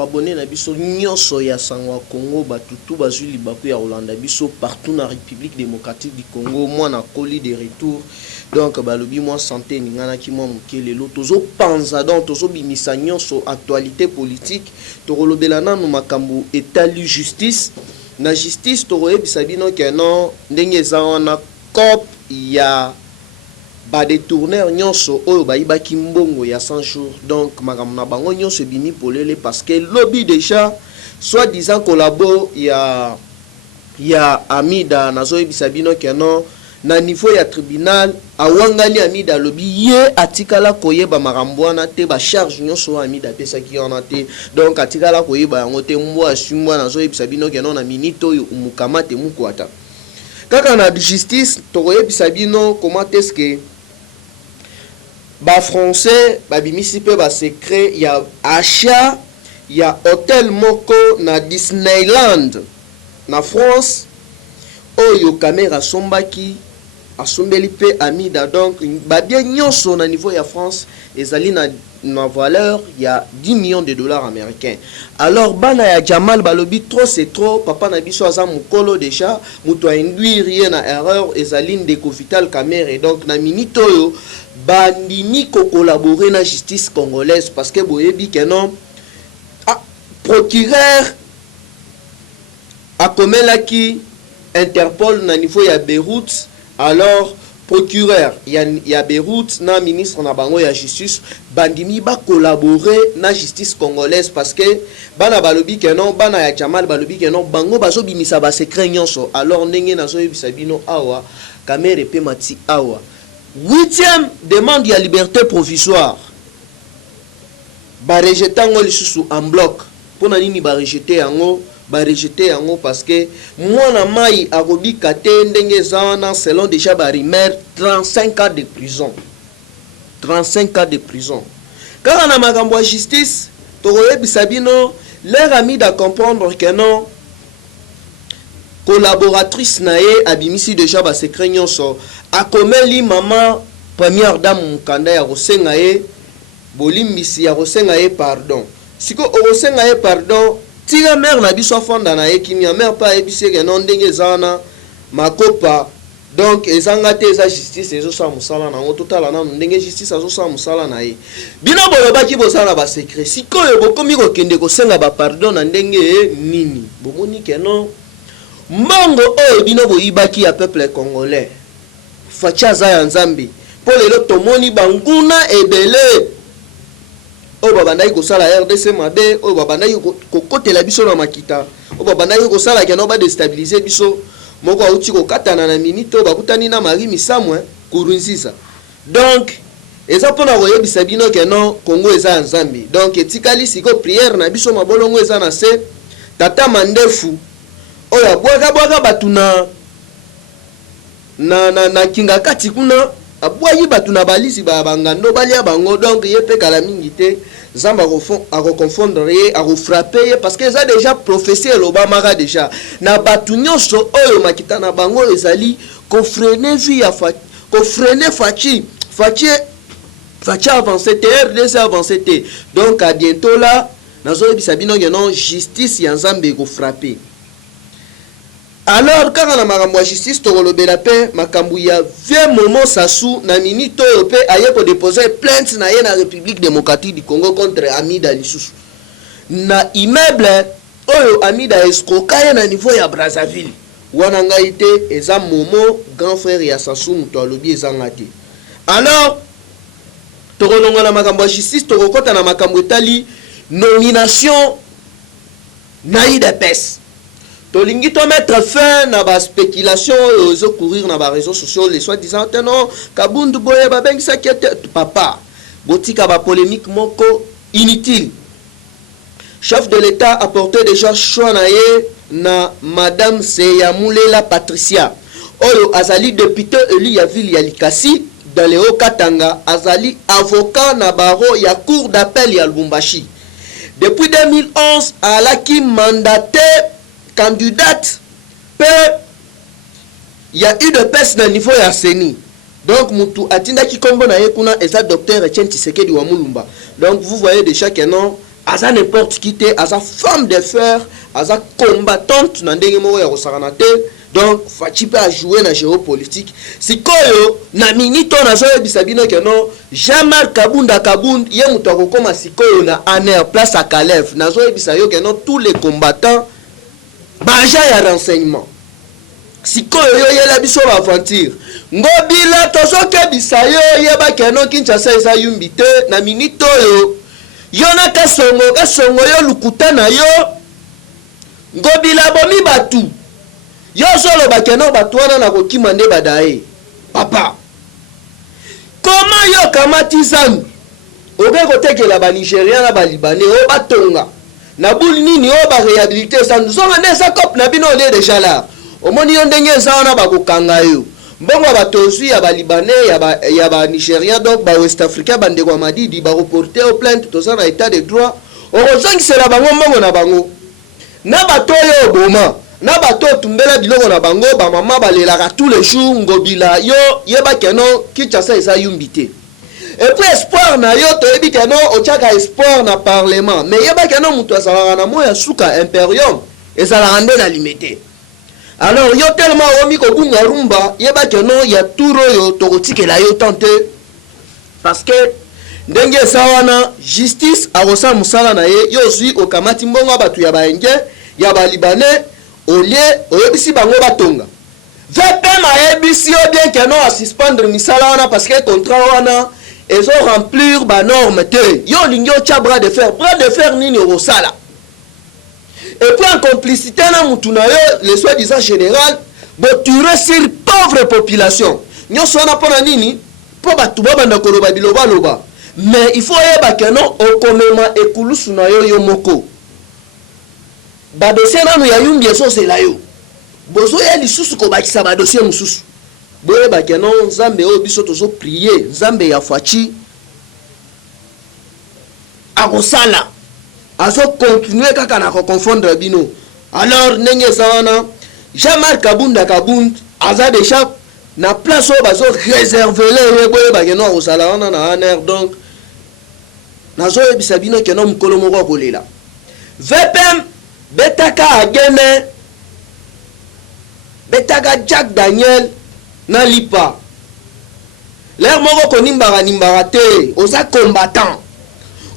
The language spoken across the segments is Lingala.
abonné na biso nyonso ya Sangwa Congo batutu bazuli baku ya Hollande biso partout na République démocratique du Congo moi na colis de retour donc balobi moi santé ningana ki moi mukele lo tozo panza donc tozo bimisa nyonso actualité politique to rolobela nanu makambo étali justice na justice to royebisa bino ke non ndenge za wana cop ya ba détourneur nyonso oyo bayibaki mbongo ya 100 jours donc makambo na bango nyonso bimi polele parce que lobby déjà soit disant collabo ya Amida nazoyebisa bino ke non na niveau ya tribunal awangani Amida lobby ye atikala koyeba makambo wana te ba charge nyonso Amida pesa ki wana te donc atikala koyeba yango te mbo asumwa nazoyebisa bino ke non na minute oyo umukamate mukwata kaka na justice to koyebisa bino comment est-ce que ba français ba bimisi pe ba secret ya achat ya hôtel moko na Disneyland na France oyo caméra sombaki asombeli pe Amida donc ba bien nyonso na niveau ya France ezali na valeur ya 10 millions de dollars américains. Alors bana ya Jamal balobi trop c'est trop papa na biso aza mukolo déjà muto a induire rien na erreur ezali ndeko Vital Kamerhe donc na minute oyo bandimi ko collaborer na justice congolaise parce que boyebi que non procureur akomelaki Interpol na niveau ya Beyrouth alors procureur ya Beyrouth na ministre na bango ya justice bandimi ba collaborer na justice congolaise parce que bana balobi que non bana ya Jamal balobi que non bango bazo bimisa ba secret nyonso alors ndenge nazo yebisa bino awa Kamerhe pe mati awa 8e demande ya liberté provisoire ba rejeter ngo lisusu en bloc pona nini ba rejeter yango parce que mwana mai akobi kate ndenge zana selon déjà ba rimer 35 ans de prison 35 ans de prison car na makambo ya justice to koyebisa bino leur ami da comprendre que non collaboratrice na ye abimisi déjà ba secret nyonso akomeli mama première dame mukanda ya kosenga ye bolimbisi ya kosenga ye pardon siko okosenga ye pardon tira mère na biso fonda na ekimi ya mère pa ebise ke non ndenge zana makopa donc ezanga te eza justice ezo sa musala na ngo totala na ndenge justice azo sa musala na ye bino bolobaki bosala ba secret sikoyo bokomi kokende kosenga ba pardon na ndenge nini bomoni ke non mbongo oyo bino boyibaki ya peuple congolais facha za ya nzambe po lelo tomoni banguna ebele oyo babandaki kosala RDC mabe oyo babandaki kokotela biso na makita oyo babandaki kosala keno badestabilize biso moko auti kokatana na minute oyo bakutani na Marie Misamwe Kurunziza donc eza mpona koyebisa bino keno Congo eza ya nzambe donc etikali siko prière na biso mabolongo eza na se tata mandefu oyo abwaka batu na kinga kati kuna abwayi batu na balisi ba bangando balia bango donc yepe kala mingi te zamba ako confondre ye ako frapper ye parce que ça déjà prophétie l'Obama déjà na batu nyonso oyo makita na bango ezali ko freiner vie ya ko freiner fachi avancer te RDC avancer te donc à bientôt là nazo bisabino non justice ya nzambe ko frapper. Alors quand on a makambo ya justice to kolobela pe makambo ya vie moment sasu na minute oyo pe aye ko déposer plainte na ye na République démocratique du Congo contre Amida lisusu na immeuble oyo Amida escroquait na niveau ya Brazzaville wana ngai te eza momo grand frère ya Sassou muto alobi ezanga te. Alors to kolonga na makambo ya justice to kokota na makambo etali nomination na IDPS tolingi to mettre fin na ba spéculation ozo courir na ba réseaux sociaux les soi-disant non kabundu boye ba bengisa kete papa botika ba polémique moko inutile. Chef de l'État a porté déjà choix na ye na madame Seyamulela Patricia oyo azali député élu ya ville ya Likasi dans le Haut-Katanga azali avocat na baro ya cour d'appel ya Lubumbashi depuis 2011 alaki mandaté candidate pe il y a eu de peste na niveau ya Seni donc mutu atinda ki kombo na ye kuna eza docteur Etienne Tshisekedi wa Mulumba donc vous voyez déjà que non aza n'importe qui te, aza femme de fer, aza combattante na ndenge moko ya kosakana te. Donc fachi pe a jouer na géopolitique. Sikoyo na minito na zo yebisa bino ke non Jean-Marc Kabunda ye muto akokoma sikoyo na ANR place à Kalev. Na zo yebisa yo ke non tous les combattants baja ya renseignement. Sikoyo yo yela biso ba aventure. Ngobila tozoke bisa yo yeba ke non Kinshasa eza yumbite na minito yo. Yo na kasongo yo lukuta na yo. Ngobila bomi batu. Yo solo bakeno batwana na kokima nde badae. Papa. Comment yo kamati zanu? Obe kotekela ba Nigeria na ba Libanais o batonga. Na buli nini o ba réhabiliter zanu. Zonga nesa kop na bino ne déjà là. Omoni yo ndenge zaona ba kokanga yo. Mbongo batosu ya ba Libanais ya ba Nigeria donc ba West Africa bande kwa madidi ba reporter au plainte to ça na état de droit. Orozangi sera bango mbongo na bango. Na batoyo boma. Na bato tumbela biloko na bango ba mama balelaka tous les jours ngobila yo yeba keno Kinshasa esa yumbite. Et puis espoir na yo to yebi keno ochaka espoir na parlement mais yeba keno muto azalaka na moya suka imperium ezalaka nde na limité. Alors yo tellement omi ko bunga rumba yeba keno ya turo yo to kotikela yo tante parce que ndenge sawana justice arosa musala na ye yo zui okamati mbongo batu ya baenge ya ba Libanais olie oyebisi bango batonga VPM ayebisi yo bien que non a suspendre misala wana parce que contrat wana ezo remplir ba norme te yo lingi otia bras de fer nini osala et puis en complicité na mutu na yo le soi-disant général boture sur pauvre population nyonso wana mpona nini mpo bato babanda koloba bilobaloba mais il faut yeba que non okomema ekulusu na yo yo moko ba dossier nanu ya yumbi eso c'est la yo bozo ya lisusu ko bakisa ba dossier mususu boye ba kenon nzambe o biso tozo prier nzambe ya fachi akosala azo continuer kaka na ko confondre bino alors ndenge sawana Jean-Marc Kabunda aza déjà na place o bazo réserver le boye ba kenon akosala wana na ANR donc nazo ebisa bino kenon mukolo moko kolela VPM betaka agene betaka Jack Daniel na lipa l'air moko konimbara te oza combattant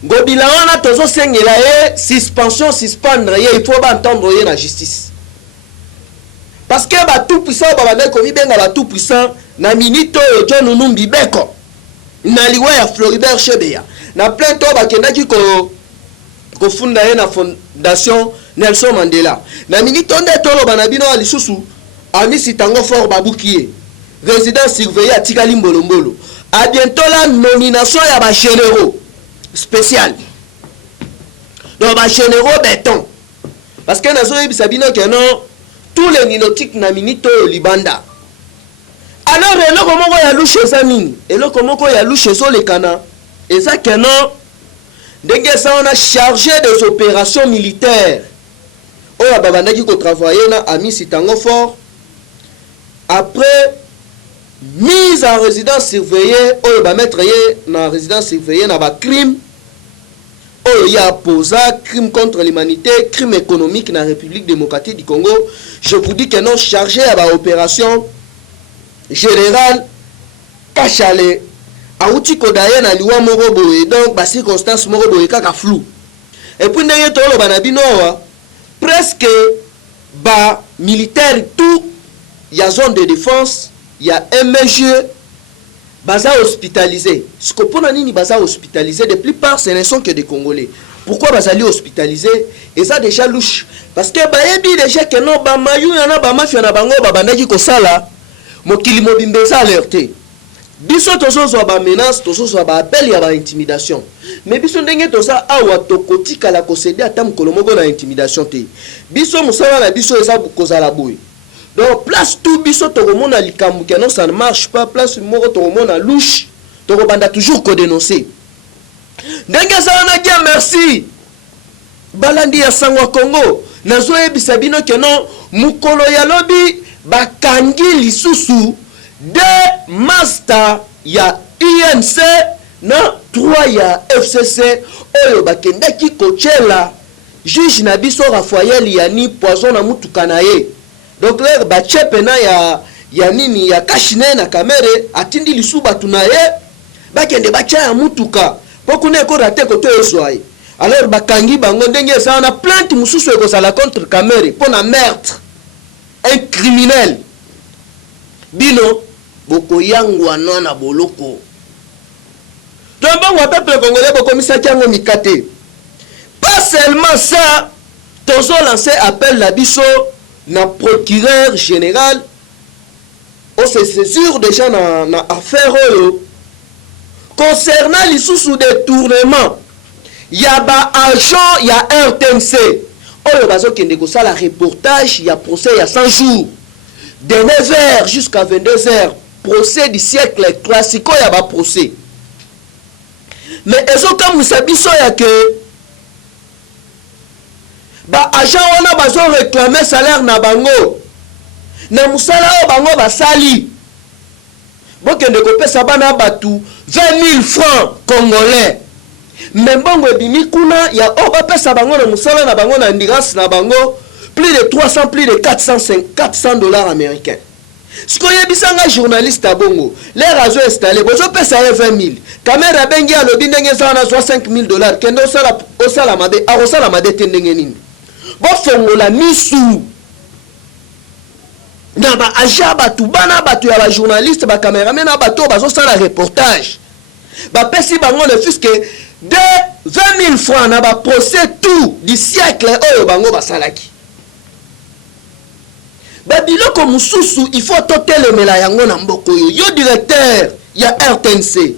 ngobila wana tozo sengela ye suspendre ye il faut ba entendre ye na justice parce que ba tout puissant ba bande ko bibenga ba tout puissant na minito yo John Numbi beko na liwa ya Floribert Chebeya na plein to ba kendaki ko funda ye na fondation Nelson Mandela na minito nde tolo bana bino alisusu amisi tango fort babukiye résident surveillé atikali mbolombolo a bientôt la nomination ya ba généraux spécial donc ba généraux béton parce que nazo yebisa bino que non tous les nilotiques na minito libanda alors eloko moko ya louche ça nini eloko moko ya louche so le kana eza que non ndenge ça on a chargé des opérations militaires oya babandaki ko travailler na amisi tango fort après mise en résidence surveillée oyo ba mettre ye na résidence surveillée na ba crime oyo ya posa crime contre l'humanité crime économique na République démocratique du Congo. Je vous dis que non chargé à ba opération générale Kachale auti kodaye na liwa moko boye donc ba circonstance moko boye kaka flou et puis ndenge tolo bana bino presque ba militaire tout ya zone de défense ya MG baza hospitalisé ce que pona nini baza hospitalisé de plupart ce ne sont que des Congolais. Pourquoi bazali hospitalisé et ça déjà louche parce que bayebi déjà que non ba mayu na ba mafia na bango ba bandaki ko sala mokili mobimbeza alerté biso tozo ba menace tozo ba appel ya ba intimidation mais biso ndenge toza awa tokotika la concéder atam kolomoko na intimidation te biso musala na biso eza kozala boy donc place tout biso tokomona likambu que non ça ne marche pas place moko tokomona louche tokobanda toujours ko dénoncer ndenge ça na dia merci balandi ya sangwa Congo nazo yebisa bino que non mukolo ya lobi bakangi lisusu de master ya INC na 3 ya FCC oyo bakendaki kochela juge na biso Raphaël yani poison na mutuka na ye. Donc là bache pena ya nini ya kashine na kamere atindi lisu batu na ye bakende bacha ya mutuka pokune ko rate ko to eswai. Alors bakangi bango ndenge ça na plainte mususu ekozala contre kamere pona meurtre un criminel bino boko yangwa na boloko. Donc bon peuple congolais boko misaki yango mikate. Pas seulement ça, tozo lancé appel la biso na procureur général on se saisir déjà na affaire concernant les sous détournement. Ya ba agent ya RTNC oyo bazokende kosala reportage ya procès ya 100 jours de 9h jusqu'à 22h procès du siècle classique ya ba procès. Mais ezoka musabiso ya que ba agent wana bazo réclamer salaire na bango na musala o bango basali bokende kopesa bana batu 20 000 francs congolais. Mais bongo ebimi kuna ya o bapesa bango na musala na bango na endurance na bango plus de 300 plus de 400 dollars américains. Ce qu'on y bisanga journaliste à bongo les razo installé bozo pesa 20 000 caméra bengi a lobi ndenge ça na 5 000 dollars kendo osala mabe a osala mabe tendenge nini bo fongola misu na ba aja batu bana batu ya ba journaliste ba cameraman na bato bazo sala reportage ba pesi bango le fisc de 20 000 francs na ba procès tout du siècle oyo bango basalaki. Babiloko mususu il faut totelemela yango na mboko yo directeur ya RTNC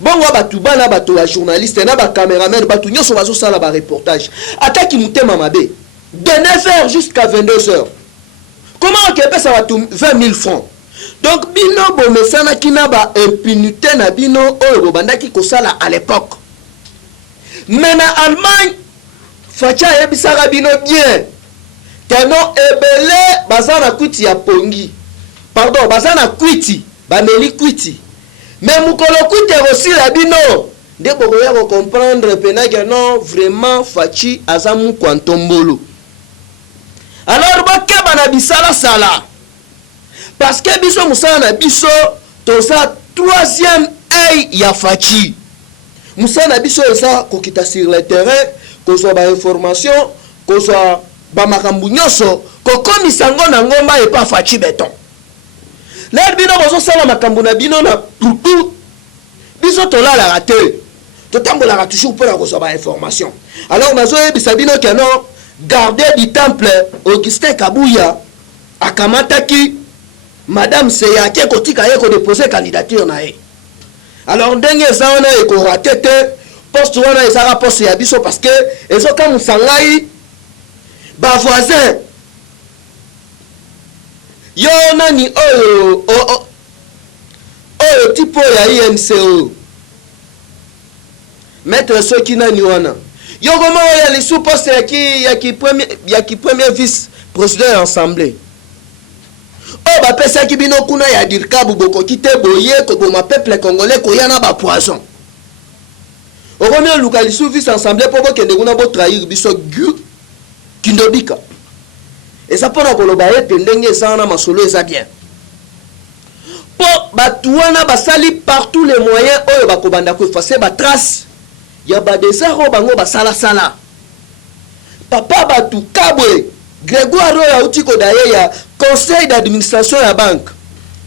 bongo batu bana batu ya journaliste na ba cameraman batu nyoso bazo sala ba reportage ataki mutema mabe de 9h jusqu'à 22h. Comment on peut ça va 20 000 francs? Donc bino bo mesana kina ba impunité na bino oyo bandaki kosala à l'époque. Mais na Allemagne facha ebisaka bino bien. Keno ebele bazana kwiti ya pongi. Pardon, bazana kwiti, bameli kwiti. Mais mukolo kwiti aussi la bino. De bokoya ko comprendre pena que non vraiment fachi azamu kwantombolo. Alors bakeba na bisala sala. Parce que biso musala na biso toza troisième œil ya fachi. Musala na biso eza kokita sur le terrain, kozwa ba information, kozwa ba makambu nyoso, kokomisa ngo na ngomba epa fachi beton. Là bino bozo sala makambu na bino na tutu. Biso tolala raté. Totambola toujours pour la kozwa ba information. Alors nazo ebisa bino que non gardien du temple Augustin Kabuya akamataki Madame Seya qui kotika ye ko déposer candidature na ye. Alors ndenge ça on a ko raté poste wana ezara poste ya biso parce que ezoka musangai ba voisin yo nani oyo tipo ya INCO maître soki nani wana yo comment ya les sous poste ya ki premier vice président de l'assemblée oh ba pesa ki bino kuna ya dirkabu boko kite boye ko boma peuple congolais ko yana ba poison o comment luka sous vice assemblée pour que kende kuna bo trahir biso gu kindobika et ça pour koloba ye tendenge ça na masolo eza bien pour batuana basali par tous les moyens oyo bakobanda ko effacer ba trace ya ba desero bango basala sala papa batu kabwe Grégoire ya utiko daye ya conseil d'administration ya banque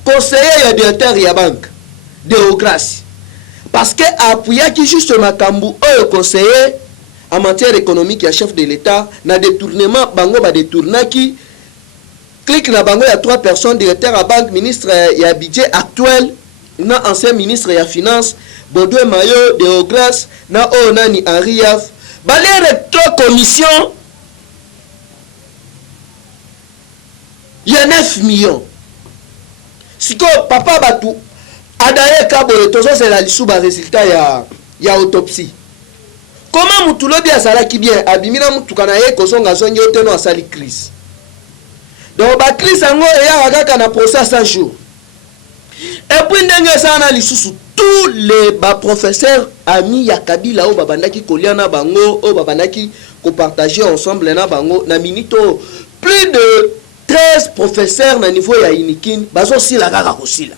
conseiller ya directeur ya banque Déocratie parce que appuya qui juste makambu oyo conseiller en matière économique ya chef de l'état na détournement bango ba détournaki clique na bango ya 3 personnes directeur à banque ministre ya budget actuel na ancien ministre ya finance Baudouin Mayo Déocratie na onani Henri Yaf balé retro commission il y a 9 millions. Si papa batu adaye kabo tozo c'est la lisuba résultat ya autopsie. Comment mutulobi asala ki bien abimina mutukana ye kosonga zongi oteno asali crise. Donc ba crise ngo ya kaka na procès 100 jours. Et puis ndenge ça na lisusu tous les professeurs amis ya Kabila o babandaki kolia na bango o babandaki ko partager ensemble na bango na minito plus de 13 professeurs na niveau ya Inikin bazo sila kaka kosila.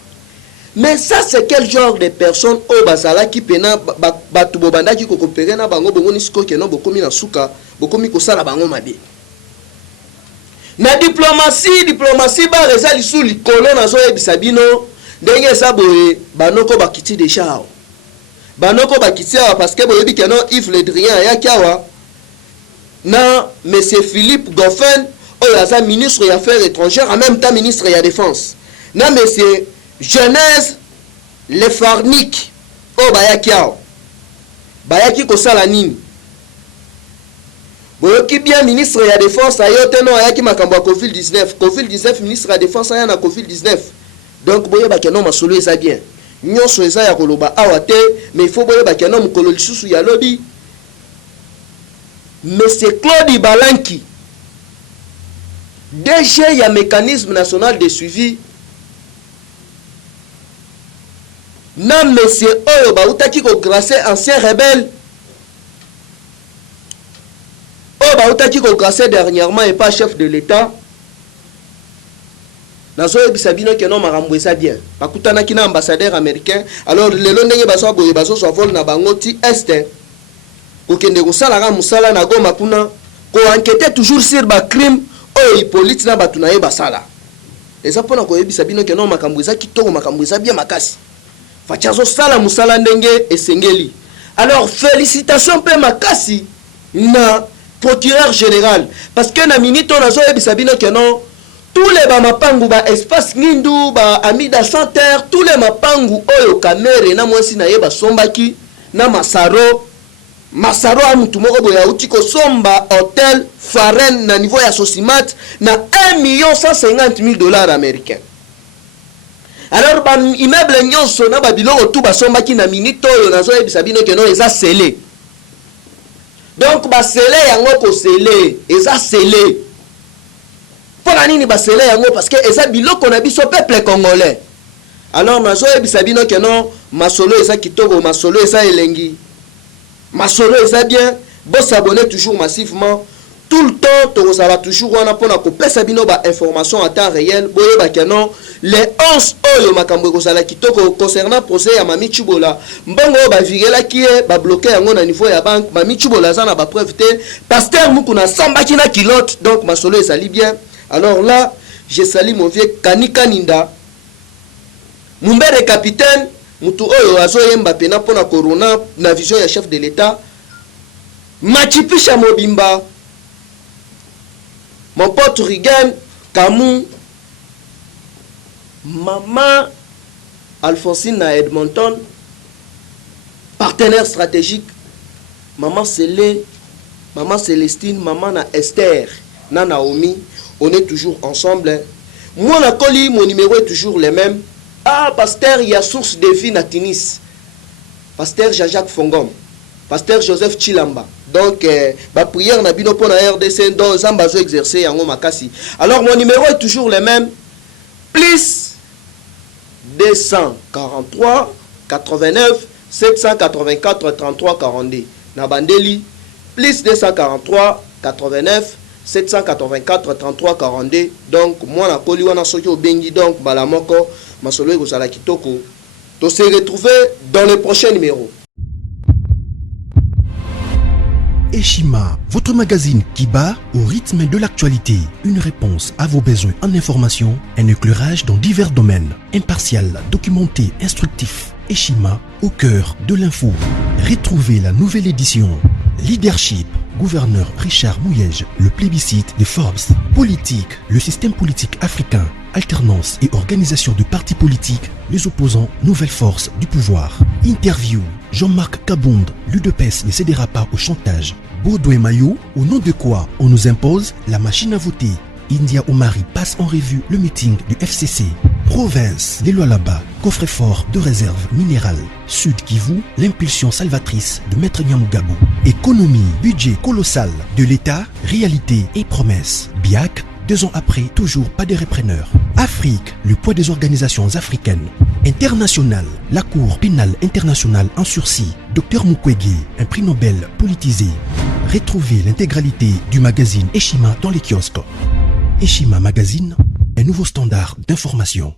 Mais ça c'est quel genre de personnes o bazala ki pena batu bobandaki ko coopérer na bango bongo nisiko ke no bokomi na suka bokomi ko sala bango mabe. Na diplomatie ba reza lisu likolo na zo yebisa bino ndenge eza boye banoko bakiti deja awa banoko bakiti awa parce que boyebi ke non Yves Le Drian ayaki awa na monsieur Philippe Goffin oyo aza ministre ya affaires étrangères en même temps ministre ya défense na monsieur Genèse Lefarnik oyo bayaki awa bayaki kosala nini boyoki bien ministre ya défense ayo te no ayaki makambo ya Covid-19 ministre ya défense aya na Covid-19. Donc boye ba kenon masolo eza bien nyonso eza ya koloba awa te mais il faut boye ba kenon mukolo lisusu ya lobi monsieur Claude Balanki DG ya mécanisme national de suivi na monsieur oyo ba utaki ko grâcer ancien rebelle oyo ba utaki ko grâcer dernièrement et pas chef de l'état. Nazo ebisabino ke non makambo eza bien bakutanaki na ambassadeur américain alors lelo ndenge baso boye baso so vol na bango ti est kokende kosala ka musala na Goma kuna ko enquêter toujours sur ba crime o hippolyte na batu na ye basala eza pona ko ebisabino ke non makambo eza kitoko makambo eza bien makasi fachazo sala musala ndenge esengeli. Alors félicitations pe makasi na procureur général parce que na minito nazo ebisabino ke non tous les mapangu ba espace ngindu ba amida santerre tous les mapangu oyo kamere na mwasi na ye basombaki na masaro amutu moko boya uti ko somba hôtel Faren na niveau ya Sosimat na 1,150,000 américains. Alors ba immeuble nyonso na ba biloko tout basombaki na minito oyo nazo yebisa bino ke non eza scellé. Donc ba scellé yango ko scellé eza scellé. Pour nini basele yango parce que eza biloko na biso peuple congolais. Alors nazo yebisa bino ke non masolo eza kitoko masolo eza elengi masolo eza bien bo s'abonner toujours massivement tout le temps to sala toujours wana pona ko pesa bino ba information en temps réel boye ba ke non les 11 oyo makambo ko sala kitoko concernant procès ya Mami Chibola mbongo ba virela ki ba bloquer yango na niveau ya banque Mami Chibola za na ba preuve te pasteur mukuna sambaki na kilote donc masolo ezali bien. Alors là, je salue mon vieux Kanika Ninda. Mumbere capitaine, mutu oyo azo yemba pena pona corona na vision ya chef de l'état. Machipisha Mobimba. Mon pote Rigan Kamou. Maman Alphonsine na Edmonton. Partenaire stratégique. Maman Célé, maman Célestine, maman na Esther, na Naomi. On est toujours ensemble. Moi, la colis, mon numéro est toujours le même. Ah, pasteur, il y a source de vie na Tunis. Pasteur Jean-Jacques Fongom. Pasteur Joseph Chilamba. Donc, ma prière n'a bino pour la RDC, donc, Zambazo exercer en Makasi. Alors, mon numéro est toujours le même. Plus 243 89 784 33 42. Nabandeli. Plus 243 89 784 33 42. Donc moi na koli wana soki obengi donc balamoko masolo ekozala kitoko. To se retrouver dans le prochain numéro. Eshima, votre magazine qui bat au rythme de l'actualité. Une réponse à vos besoins en information, un éclairage dans divers domaines. Impartial, documenté, instructif. Eshima, au cœur de l'info. Retrouvez la nouvelle édition. Leadership, gouverneur Richard Mouyej, le plébiscite de Forbes. Politique, le système politique africain. Alternance et organisation de partis politiques, les opposants, nouvelle force du pouvoir. Interview, Jean-Marc Kabound, l'UDPS ne cédera pas au chantage. Baudouin Maillot, au nom de quoi on nous impose la machine à voter. India Omari passe en revue le meeting du FCC. Province, les lois là-bas, coffre-fort de réserve minérale. Sud Kivu, l'impulsion salvatrice de Maître Nyamugabo. Économie, budget colossal de l'État, réalité et promesses. BIAC, 2 ans après, toujours pas de repreneurs. Afrique, le poids des organisations africaines. International, la Cour pénale internationale en sursis, Dr Mukwege, un prix Nobel politisé. Retrouvez l'intégralité du magazine Eshima dans les kiosques. Eshima Magazine, un nouveau standard d'information.